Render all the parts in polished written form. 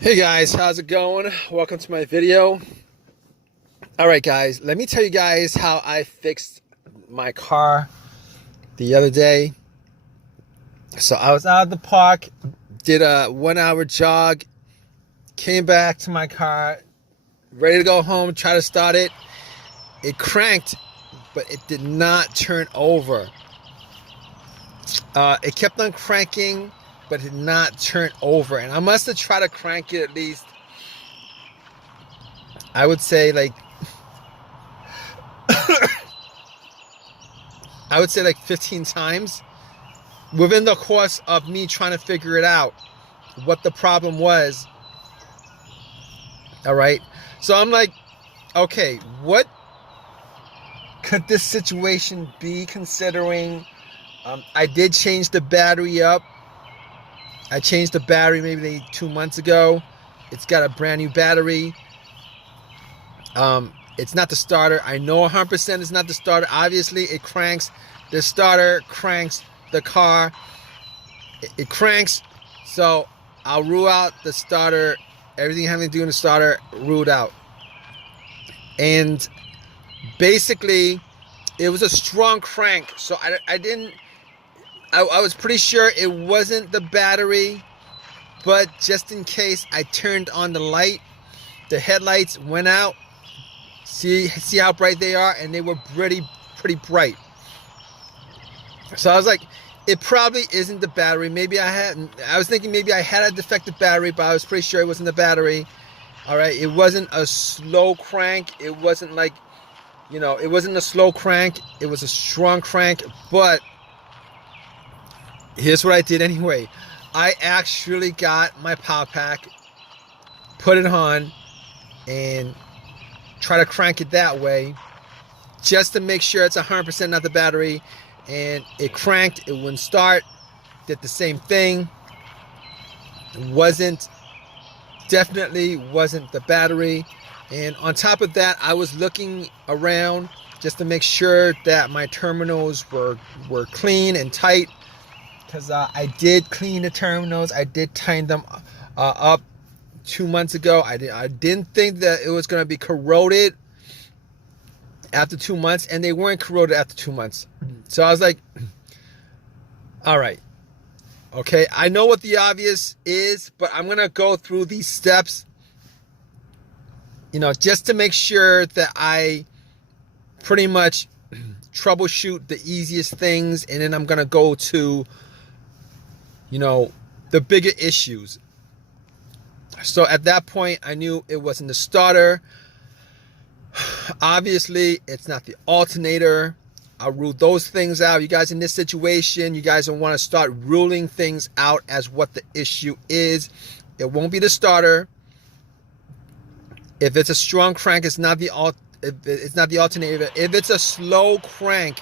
Hey guys, how's it going? Welcome to my video. All right, guys, let me tell you guys how I fixed my car the other day. So I was out of the park, did a 1 hour jog, came back to my car, ready to go home, try to start it. It cranked, but it did not turn over. It kept on cranking, but it did not turn over. And I must have tried to crank it at least, I would say like 15 times within the course of me trying to figure it out what the problem was. All right. So I'm like, okay, what could this situation be considering? I did change the battery up. I changed the battery maybe 2 months ago. It's got a brand new battery. It's not the starter. I know 100% it's not the starter. Obviously, it cranks. The starter cranks the car. It cranks. So I'll rule out the starter. Everything having to do with the starter, ruled out. And basically, it was a strong crank. So I was pretty sure it wasn't the battery. But just in case, I turned on the light. The headlights went out. See how bright they are, and they were pretty bright. So I was like, it probably isn't the battery. I was thinking maybe I had a defective battery, but I was pretty sure it wasn't the battery. All right, it wasn't a slow crank. It wasn't like, it wasn't a slow crank. It was a strong crank. But here's what I did anyway. I actually got my power pack, put it on, and try to crank it that way just to make sure it's 100% not the battery. And it cranked, it wouldn't start. Did the same thing. Definitely wasn't the battery. And on top of that, I was looking around just to make sure that my terminals were clean and tight, because I did clean the terminals. I did tighten them up 2 months ago. I didn't think that it was going to be corroded after 2 months, and they weren't corroded after 2 months. So I was like, all right, okay, I know what the obvious is, but I'm going to go through these steps, just to make sure that I pretty much troubleshoot the easiest things, and then I'm going to go to, the bigger issues. So at that point, I knew it wasn't the starter. Obviously, it's not the alternator. I'll rule those things out. You guys in this situation, you guys don't want to start ruling things out as what the issue is. It won't be the starter. If it's a strong crank, it's not the alternator. If it's a slow crank,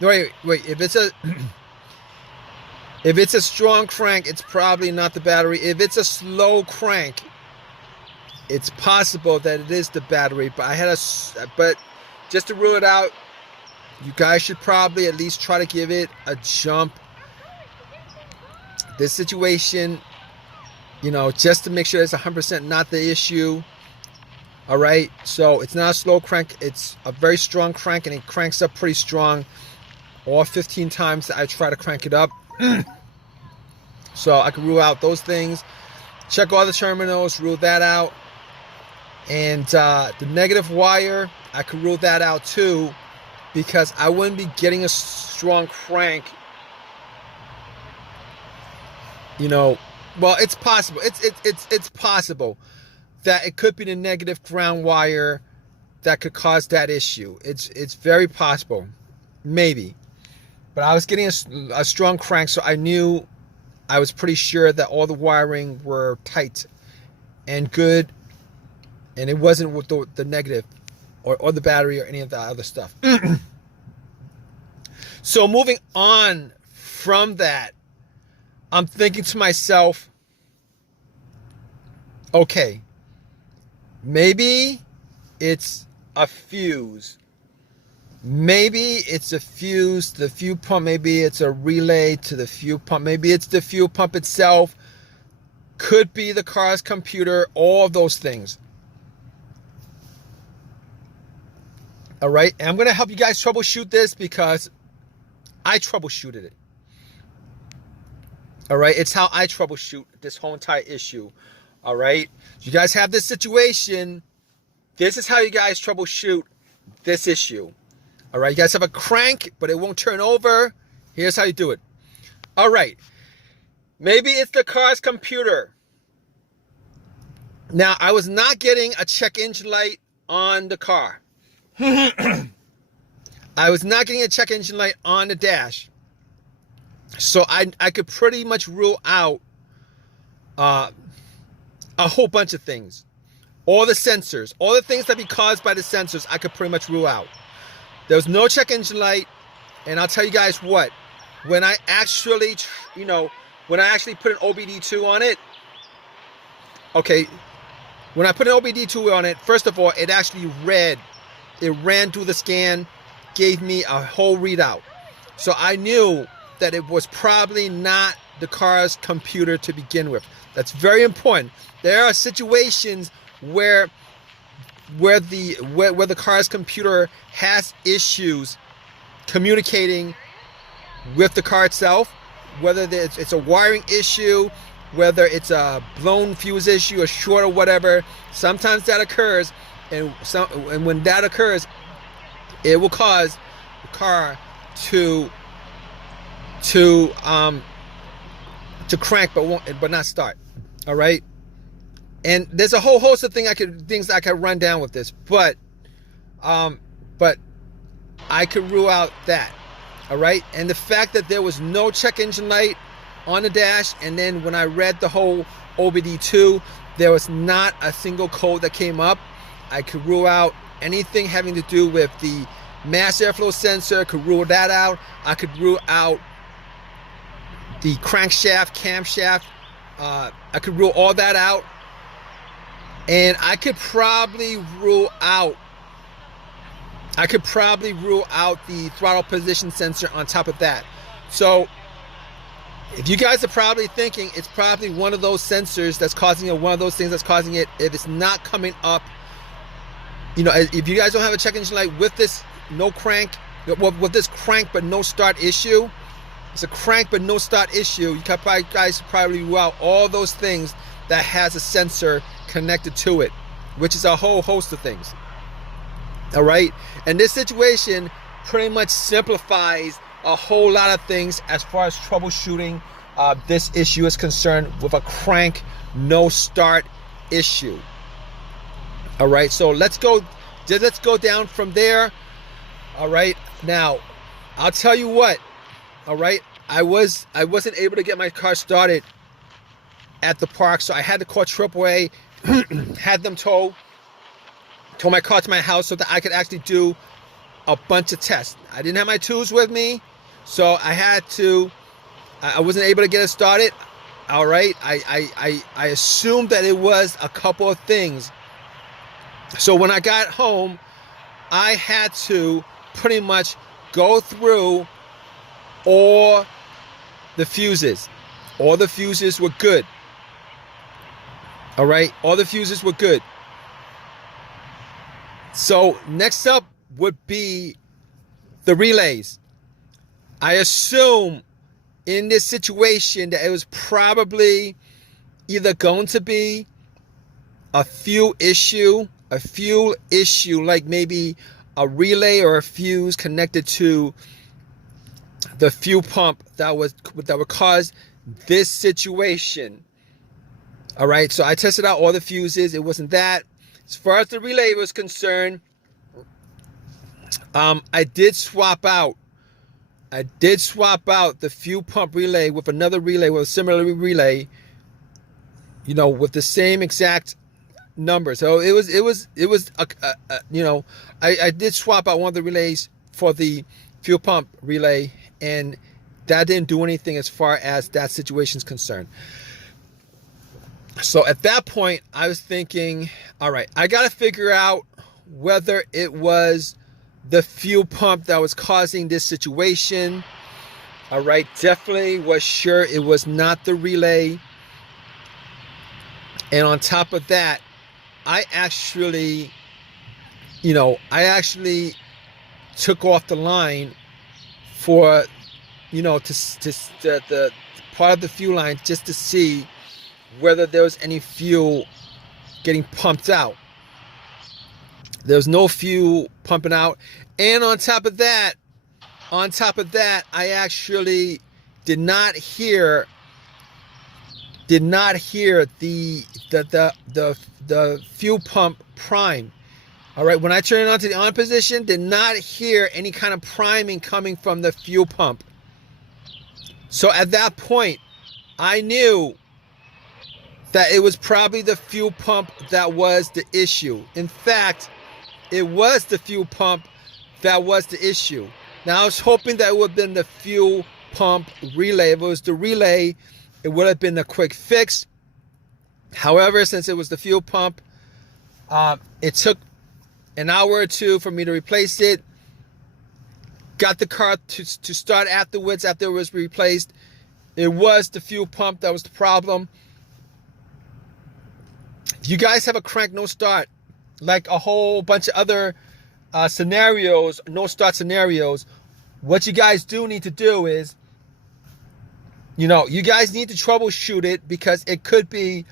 wait. If it's a strong crank, it's probably not the battery. If it's a slow crank, it's possible that it is the battery. But just to rule it out, you guys should probably at least try to give it a jump. This situation, just to make sure it's 100% not the issue. All right, so it's not a slow crank. It's a very strong crank, and it cranks up pretty strong. All 15 times that I try to crank it up. So I can rule out those things. Check all the terminals, rule that out. And the negative wire, I could rule that out too, because I wouldn't be getting a strong crank. Well, it's possible. It's possible that it could be the negative ground wire that could cause that issue. It's very possible, maybe. But I was getting a strong crank, so I was pretty sure that all the wiring were tight and good, and it wasn't with the negative or the battery or any of the other stuff. So moving on from that, I'm thinking to myself, okay, maybe it's a fuse. Maybe it's a fuse to the fuel pump. Maybe it's a relay to the fuel pump. Maybe it's the fuel pump itself. Could be the car's computer, all of those things. All right, and I'm going to help you guys troubleshoot this because I troubleshooted it. All right, it's how I troubleshoot this whole entire issue. All right, you guys have this situation. This is how you guys troubleshoot this issue. All right, you guys have a crank, but it won't turn over. Here's how you do it. All right, maybe it's the car's computer. Now, I was not getting a check engine light on the car. I was not getting a check engine light on the dash. So I could pretty much rule out a whole bunch of things. All the sensors, all the things that be caused by the sensors, I could pretty much rule out. There was no check engine light, and I'll tell you guys what, when I actually, when I actually put an OBD2 on it, okay, when I put an OBD2 on it, first of all, it actually read, it ran through the scan, gave me a whole readout. So I knew that it was probably not the car's computer to begin with. That's very important. There are situations where the car's computer has issues communicating with the car itself, whether it's a wiring issue, whether it's a blown fuse issue, a short or whatever. Sometimes that occurs, and when that occurs, it will cause the car to crank but not start. All right, and there's a whole host of things I could run down with this, but I could rule out that. All right, and the fact that there was no check engine light on the dash, and then when I read the whole OBD2, there was not a single code that came up. I could rule out anything having to do with the mass airflow sensor. Could rule that out. I could rule out the crankshaft, camshaft. I could rule all that out, and I could probably rule out the throttle position sensor on top of that. So if you guys are probably thinking it's probably one of those sensors that's causing it, one of those things that's causing it, if it's not coming up, if you guys don't have a check engine light with this no crank, with this crank but no start issue, it's a crank but no start issue, you guys probably rule out all those things that has a sensor connected to it, which is a whole host of things. All right, and this situation pretty much simplifies a whole lot of things as far as troubleshooting this issue is concerned with a crank no start issue. All right, so let's go down from there. All right, now I'll tell you what. All right, I wasn't able to get my car started at the park, so I had to call AAA, had them tow my car to my house so that I could actually do a bunch of tests. I didn't have my tools with me, so I wasn't able to get it started. All right, I assumed that it was a couple of things. So when I got home, I had to pretty much go through all the fuses. All the fuses were good. All right, all the fuses were good. So next up would be the relays. I assume in this situation that it was probably either going to be a fuel issue, like maybe a relay or a fuse connected to the fuel pump that would cause this situation. All right, so I tested out all the fuses. It wasn't that. As far as the relay was concerned, I did swap out the fuel pump relay with another relay, with a similar relay, with the same exact number. So I did swap out one of the relays for the fuel pump relay, and that didn't do anything as far as that situation is concerned. So at that point, I was thinking, all right, I got to figure out whether it was the fuel pump that was causing this situation. All right, definitely was sure it was not the relay. And on top of that, I actually took off the line for, the part of the fuel line just to see whether there was any fuel getting pumped out. There was no fuel pumping out. And on top of that, I actually did not hear the fuel pump prime. All right, when I turned it on to the on position, did not hear any kind of priming coming from the fuel pump. So at that point, I knew that it was probably the fuel pump that was the issue. In fact, it was the fuel pump that was the issue. Now, I was hoping that it would have been the fuel pump relay. If it was the relay, it would have been a quick fix. However, since it was the fuel pump, it took an hour or two for me to replace it. Got the car to start afterwards after it was replaced. It was the fuel pump that was the problem. If you guys have a crank no start, like a whole bunch of other scenarios, no start scenarios, what you guys do need to do is, you guys need to troubleshoot it, because it could be,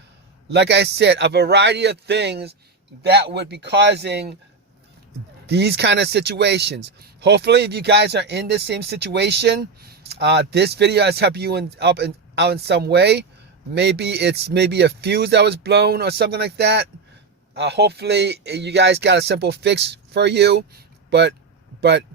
like I said, a variety of things that would be causing these kind of situations. Hopefully, if you guys are in the same situation, this video has helped you out in some way. Maybe it's a fuse that was blown or something like that. Hopefully, you guys got a simple fix for you. But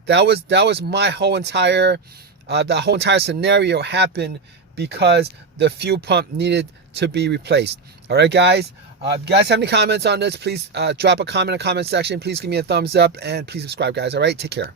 that was my whole entire the whole entire scenario happened because the fuel pump needed to be replaced. All right, guys. If you guys have any comments on this, please drop a comment in the comment section. Please give me a thumbs up and please subscribe, guys. All right, take care.